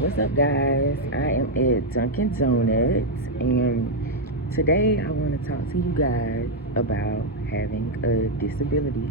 What's up, guys? I am at Dunkin' Donuts, and today I want to talk to you guys about having a disability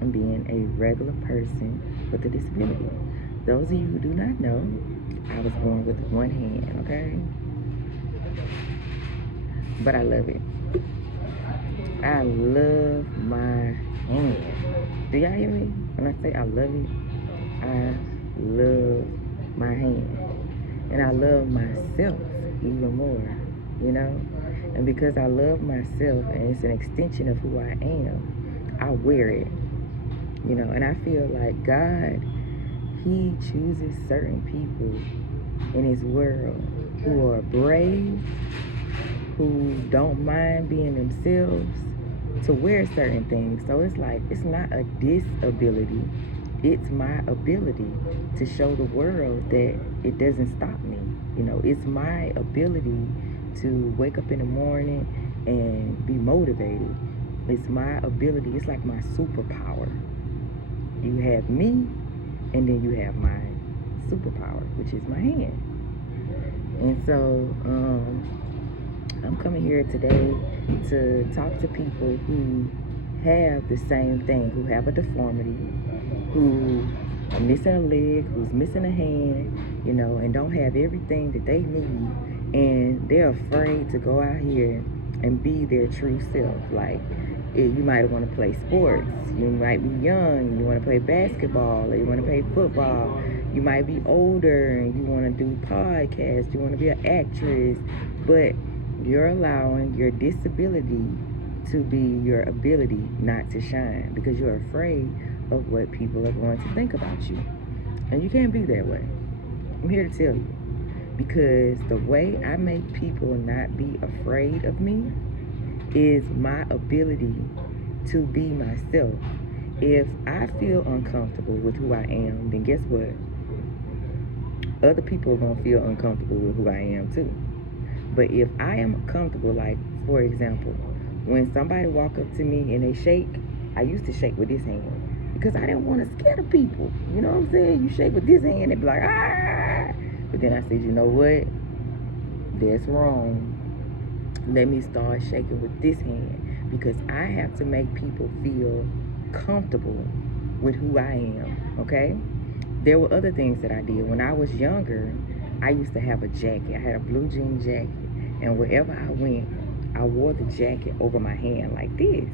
and being a regular person with a disability. Those of you who do not know, I was born with one hand, okay? But I love it. I love my hand. Do y'all hear me? When I say I love it, I love my hand. And I love myself even more, you know? And because I love myself and it's an extension of who I am, I wear it, and I feel like God, He chooses certain people in His world who are brave, who don't mind being themselves, to wear certain things. So it's like, it's not a disability, it's my ability to show the world that it doesn't stop me. It's my ability to wake up in the morning and be motivated. It's my ability, it's like my superpower. You have me, and then you have my superpower, which is my hand. And so, I'm coming here today to talk to people who have the same thing, who have a deformity, who are missing a leg, who's missing a hand, and don't have everything that they need. And they're afraid to go out here and be their true self. Like, you might want to play sports. You might be young, you want to play basketball, or you want to play football. You might be older and you want to do podcasts, you want to be an actress, but you're allowing your disability to be your ability not to shine because you're afraid of what people are going to think about you. And you can't be that way. I'm here to tell you. Because the way I make people not be afraid of me is my ability to be myself. If I feel uncomfortable with who I am, then guess what? Other people are going to feel uncomfortable with who I am too. But if I am comfortable, like, for example, when somebody walk up to me and they shake, I used to shake with this hand because I didn't want to scare the people. You know what I'm saying? You shake with this hand, they be like, ah. But then I said, you know what? That's wrong. Let me start shaking with this hand because I have to make people feel comfortable with who I am, okay? There were other things that I did. When I was younger, I used to have a jacket. I had a blue jean jacket. And wherever I went, I wore the jacket over my hand like this.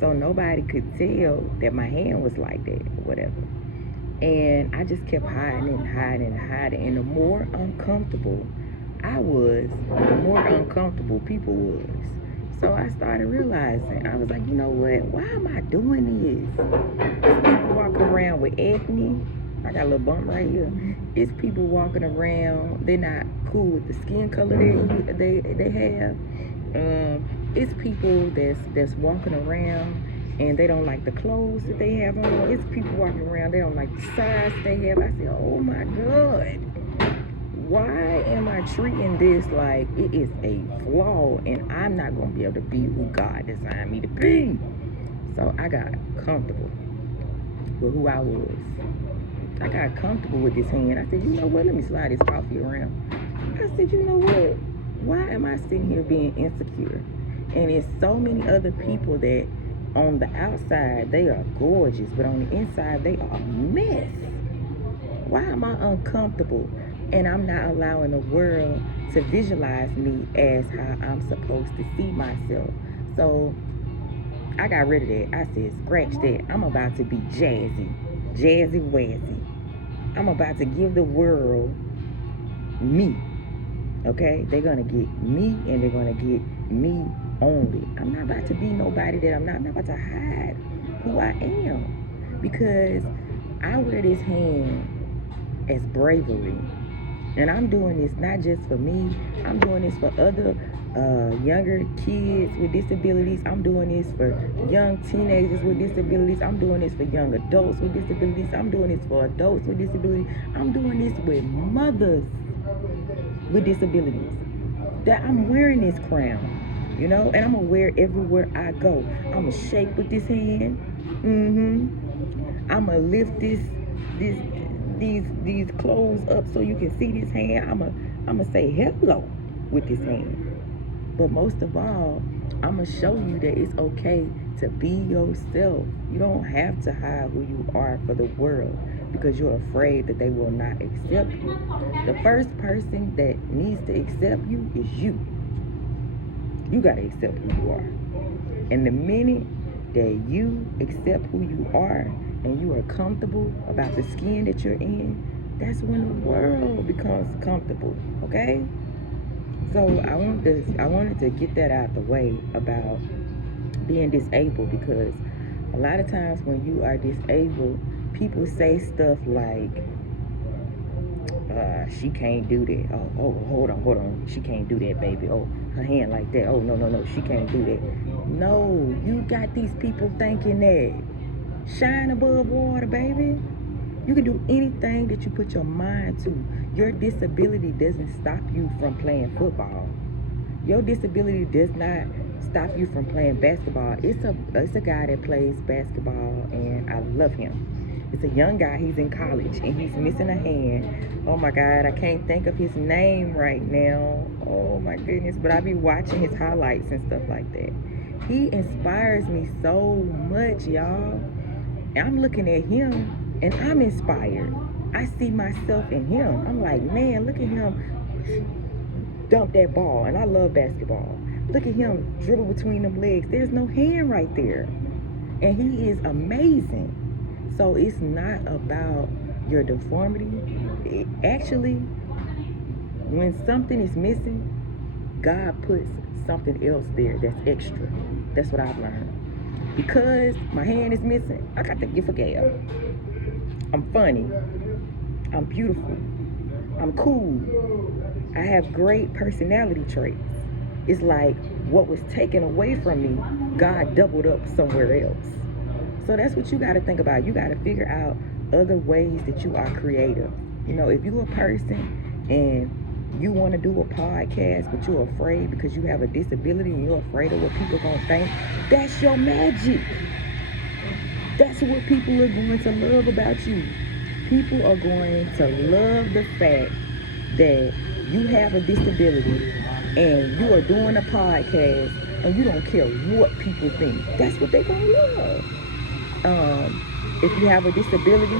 So nobody could tell that my hand was like that or whatever. And I just kept hiding and hiding and hiding. And the more uncomfortable I was, the more uncomfortable people was. So I started realizing, I was like, you know what? Why am I doing this? There's people walking around with acne. I got a little bump right here. It's people walking around. They're not cool with the skin color they have. It's people that's walking around and they don't like the clothes that they have on. It's people walking around, they don't like the size they have. I said, oh my God, why am I treating this like it is a flaw and I'm not going to be able to be who God designed me to be? So I got comfortable with who I was. I got comfortable with this hand. I said, you know what? Let me slide this coffee around. I said, you know what? Why am I sitting here being insecure? And it's so many other people that on the outside, they are gorgeous, but on the inside, they are a mess. Why am I uncomfortable? And I'm not allowing the world to visualize me as how I'm supposed to see myself. So I got rid of that. I said, scratch that. I'm about to be jazzy. Jazzy wazzy. I'm about to give the world me. Okay? They're going to get me and they're going to get me only. I'm not about to be nobody that I'm not. I'm not about to hide who I am. Because I wear this hand as bravery. And I'm doing this not just for me. I'm doing this for other younger kids with disabilities. I'm doing this for young teenagers with disabilities. I'm doing this for young adults with disabilities. I'm doing this for adults with disabilities. I'm doing this with mothers with disabilities. That I'm wearing this crown, and I'm gonna wear it everywhere I go. I'm gonna shake with this hand. I'm gonna lift this these clothes up so you can see this hand, I'ma say hello with this hand. But most of all, I'ma show you that it's okay to be yourself. You don't have to hide who you are for the world because you're afraid that they will not accept you. The first person that needs to accept you is you. You gotta accept who you are. And the minute that you accept who you are and you are comfortable about the skin that you're in, that's when the world becomes comfortable, okay? So I wanted to get that out the way about being disabled, because a lot of times when you are disabled, people say stuff like, she can't do that. Oh, hold on. She can't do that, baby. Oh, her hand like that. Oh, no. She can't do that. No, you got these people thinking that. Shine above water, baby. You can do anything that you put your mind to. Your disability doesn't stop you from playing football. Your disability does not stop you from playing basketball. It's a guy that plays basketball, and I love him. It's a young guy. He's in college, and he's missing a hand. Oh, my God. I can't think of his name right now. Oh, my goodness. But I be watching his highlights and stuff like that. He inspires me so much, y'all. I'm looking at him, and I'm inspired. I see myself in him. I'm like, man, look at him dump that ball. And I love basketball. Look at him dribble between them legs. There's no hand right there. And he is amazing. So it's not about your deformity. Actually, when something is missing, God puts something else there that's extra. That's what I've learned. Because my hand is missing, I got the gift of gab. I'm funny. I'm beautiful. I'm cool. I have great personality traits. It's like what was taken away from me, God doubled up somewhere else. So that's what you got to think about. You got to figure out other ways that you are creative. You know, if you're a person and you want to do a podcast, but you're afraid because you have a disability and you're afraid of what people are going to think, that's your magic. That's what people are going to love about you. People are going to love the fact that you have a disability and you are doing a podcast and you don't care what people think. That's what they're going to love. If you have a disability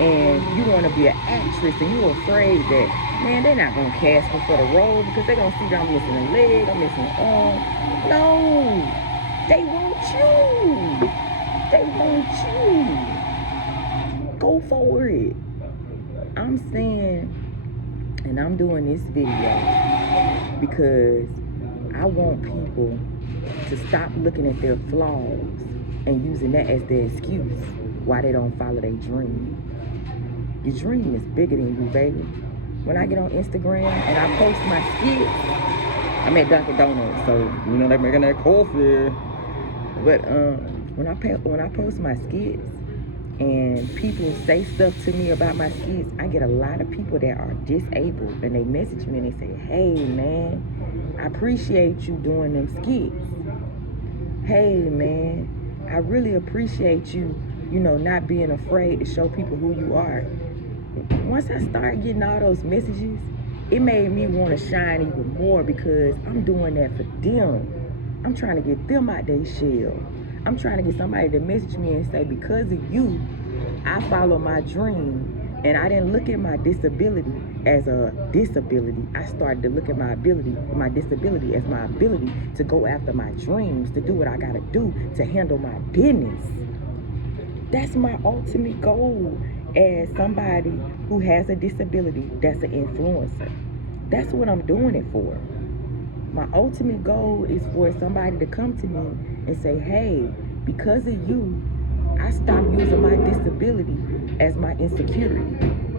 and you want to be an actress and you're afraid that, man, they're not going to cast me for the role because they're going to see that I'm missing a leg, I'm missing an arm. No, they want you. They want you. Go for it. I'm saying, and I'm doing this video because I want people to stop looking at their flaws and using that as their excuse why they don't follow their dream. Your dream is bigger than you, baby. When I get on Instagram and I post my skits, I'm at Dunkin' Donuts, so you know they're making that coffee. But when I post my skits and people say stuff to me about my skits, I get a lot of people that are disabled and they message me and they say, hey man, I appreciate you doing them skits. Hey man, I really appreciate you, you know, not being afraid to show people who you are. Once I started getting all those messages, it made me want to shine even more because I'm doing that for them. I'm trying to get them out their shell. I'm trying to get somebody to message me and say, because of you, I follow my dream. And I didn't look at my disability as a disability. I started to look at my disability as my ability to go after my dreams, to do what I gotta do to handle my business. That's my ultimate goal as somebody who has a disability that's an influencer. That's what I'm doing it for. My ultimate goal is for somebody to come to me and say, hey, because of you, I stopped using my disability as my insecurity.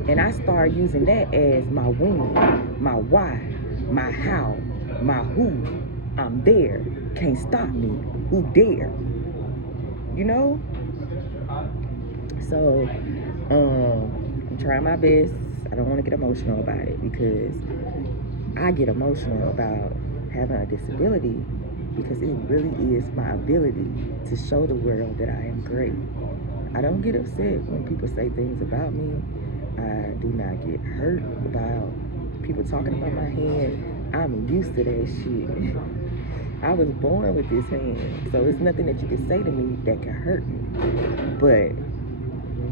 And I started using that as my win, my why, my how, my who. I'm there. Can't stop me. Who dare? You know? So, I'm trying my best. I don't want to get emotional about it because I get emotional about having a disability because it really is my ability to show the world that I am great. I don't get upset when people say things about me. I do not get hurt about people talking about my hand. I'm used to that shit. I was born with this hand, so it's nothing that you can say to me that can hurt me. But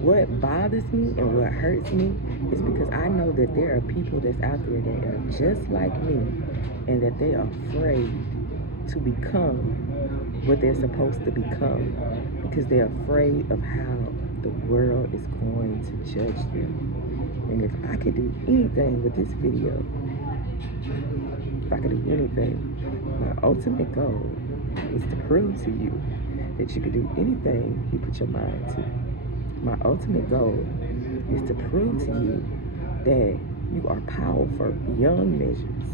what bothers me and what hurts me is because I know that there are people that's out there that are just like me, and that they are afraid to become what they're supposed to become because they're afraid of how the world is going to judge them. And if I could do anything with this video, if I could do anything, my ultimate goal is to prove to you that you can do anything you put your mind to. My ultimate goal is to prove to you that you are powerful beyond measures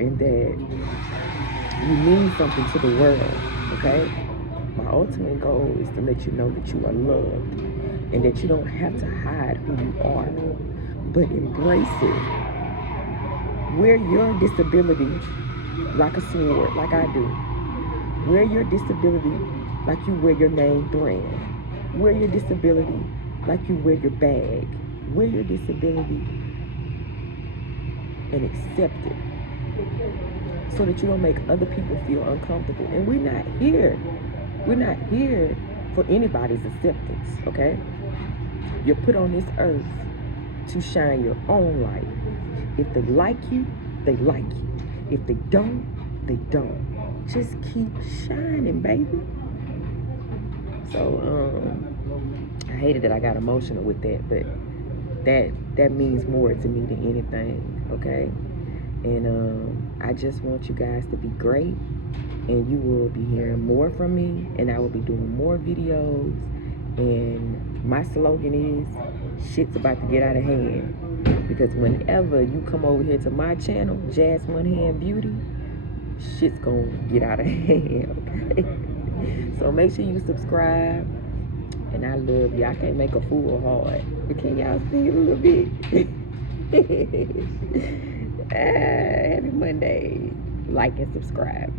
and that you mean something to the world, okay? My ultimate goal is to let you know that you are loved and that you don't have to hide who you are, but embrace it. Wear your disability like a sword, like I do. Wear your disability like you wear your name brand. Wear your disability like you wear your bag. Wear your disability and accept it so that you don't make other people feel uncomfortable. And we're not here for anybody's acceptance, okay? You're put on this earth to shine your own light. If they like you, they like you. If they don't, they don't. Just keep shining, baby. So, I hated that I got emotional with that, but that means more to me than anything, okay? And I just want you guys to be great, and you will be hearing more from me, and I will be doing more videos. And my slogan is, shit's about to get out of hand. Because whenever you come over here to my channel, Jazz One Hand Beauty, shit's gonna get out of hand, okay? So make sure you subscribe. And I love you. I can't make a fool hard. But can y'all see a little bit? Happy Monday. Like and subscribe.